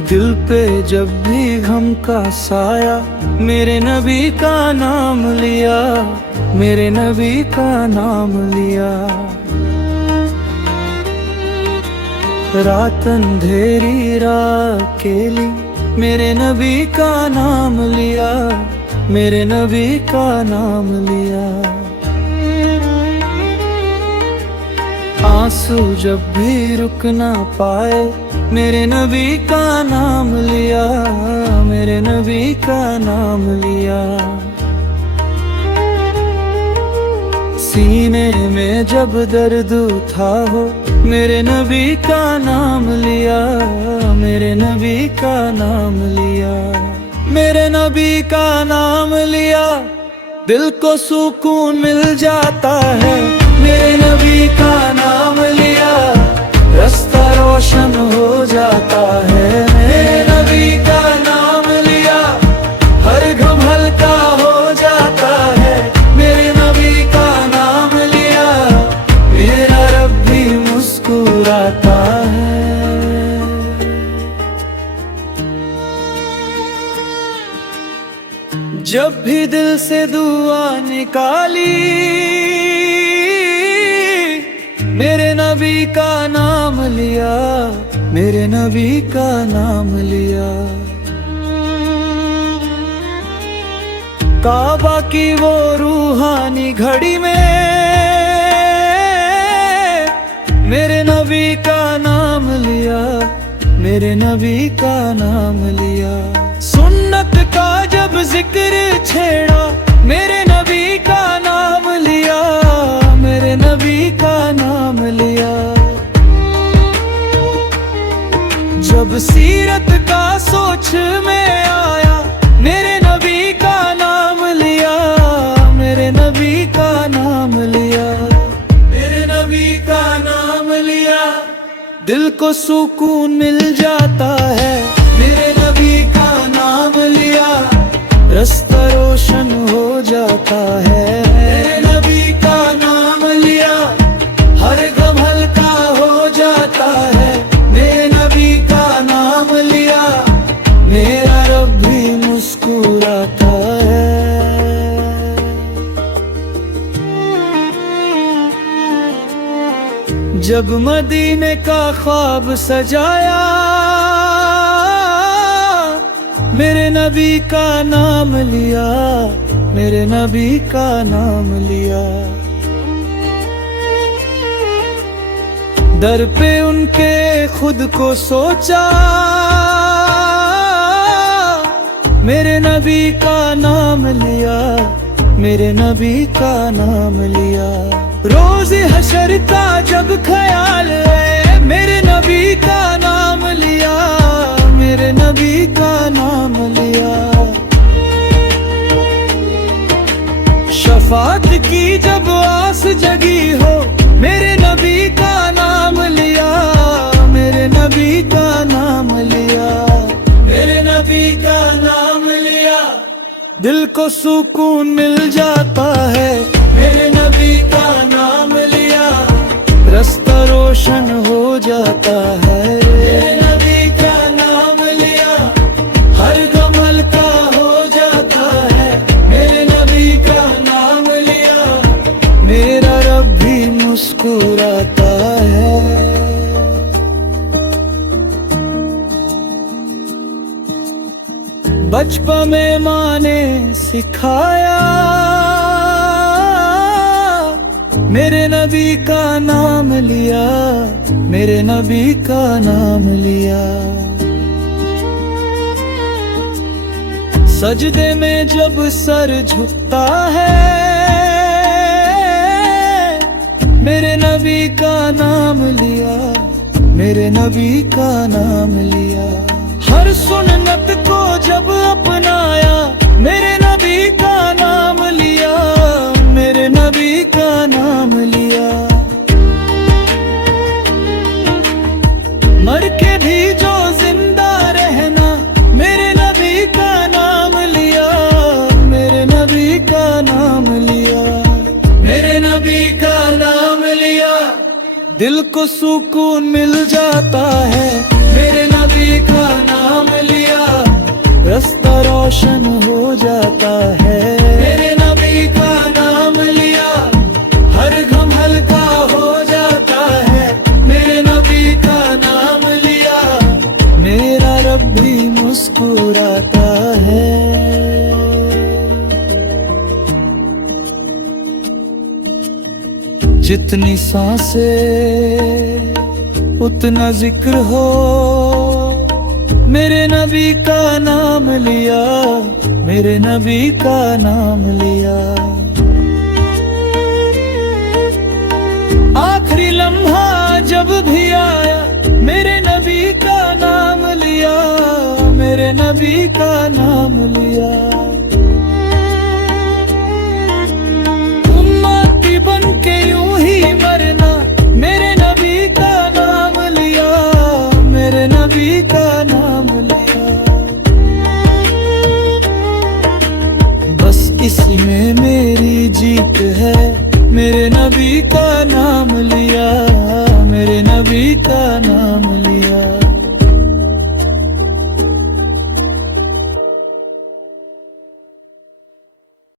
दिल पे जब भी गम का साया, मेरे नबी का नाम लिया, मेरे नबी का नाम लिया। रात अंधेरी रात अकेली, मेरे नबी का नाम लिया, मेरे नबी का नाम लिया। आंसू जब भी रुक ना पाए, मेरे नबी का नाम लिया, मेरे नबी का नाम लिया। सीने में जब दर्द था हो, मेरे नबी का नाम लिया, मेरे नबी का नाम लिया। मेरे नबी का नाम लिया, दिल को सुकून मिल जाता है। मेरे नबी का नाम लिया, रास्ता रोशन हो जाता है। मेरे नबी का नाम लिया, हर गम हल्का हो जाता है। मेरे नबी का नाम लिया, मेरा रब भी मुस्कुराता है। जब भी दिल से दुआ निकाली, मेरे नबी का नाम लिया, मेरे नबी का नाम लिया। काबा की वो रूहानी घड़ी में, मेरे नबी का नाम लिया, मेरे नबी का नाम लिया। सुन्नत का जब जिक्र छेड़ा, मेरे नबी का नाम लिया, मेरे नबी का नाम लिया। जब सीरत का सोच में आया, मेरे नबी का नाम लिया, मेरे नबी का नाम लिया, मेरे नबी का नाम लिया। दिल को सुकून मिल जाता है। मेरे नबी का नाम लिया, रास्ता रोशन हो जाता है। मेरे नबी का नाम लिया, हर गम हल्का हो जाता है। मेरे नबी का नाम लिया, मेरा रब भी मुस्कुराता है। जब मदीने का ख्वाब सजाया, मेरे नबी का नाम लिया, मेरे नबी का नाम लिया। दर पे उनके खुद को सोचा, मेरे नबी का नाम लिया, मेरे नबी का नाम लिया। रोज हशर का जब ख्याल है, मेरे नबी का नाम लिया, मेरे नबी का नाम लिया। शफात की जब आस जगी हो, मेरे नबी का नाम लिया, मेरे नबी का नाम लिया, मेरे नबी का नाम लिया। दिल को सुकून मिल जाता है। मेरे नबी का नाम लिया, रास्ता रोशन हो जाता है। मेरे नबी का नाम लिया, हर गम हल्का हो जाता है। मेरे नबी का नाम लिया, मेरा रब भी मुस्कुराता है। बचपन में माँ ने सिखाया, मेरे नबी का नाम लिया, मेरे नबी का नाम लिया। सजदे में जब सर झुकता है, मेरे नबी का नाम लिया, मेरे नबी का नाम लिया। हर सुन्नत को जब अपनाया, मेरे नबी का नाम लिया, मेरे नबी का नाम लिया। मर के भी जो जिंदा रहना, मेरे नबी का नाम लिया, मेरे नबी का नाम लिया, मेरे नबी का नाम लिया। दिल को सुकून मिल जाता है। मेरे नबी का नाम मुस्कुराता है। जितनी सांसें उतना जिक्र हो, मेरे नबी का नाम लिया, मेरे नबी का नाम लिया। आखिरी लम्हा जब भी आया, मेरे नबी का नाम लिया, मेरे नबी का नाम लिया। उम्मती बन के यूं ही मरना, मेरे नबी का नाम लिया, मेरे नबी का नाम लिया। बस इसी में मेरी जीत है, मेरे नबी का नाम लिया, मेरे नबी का नाम लिया।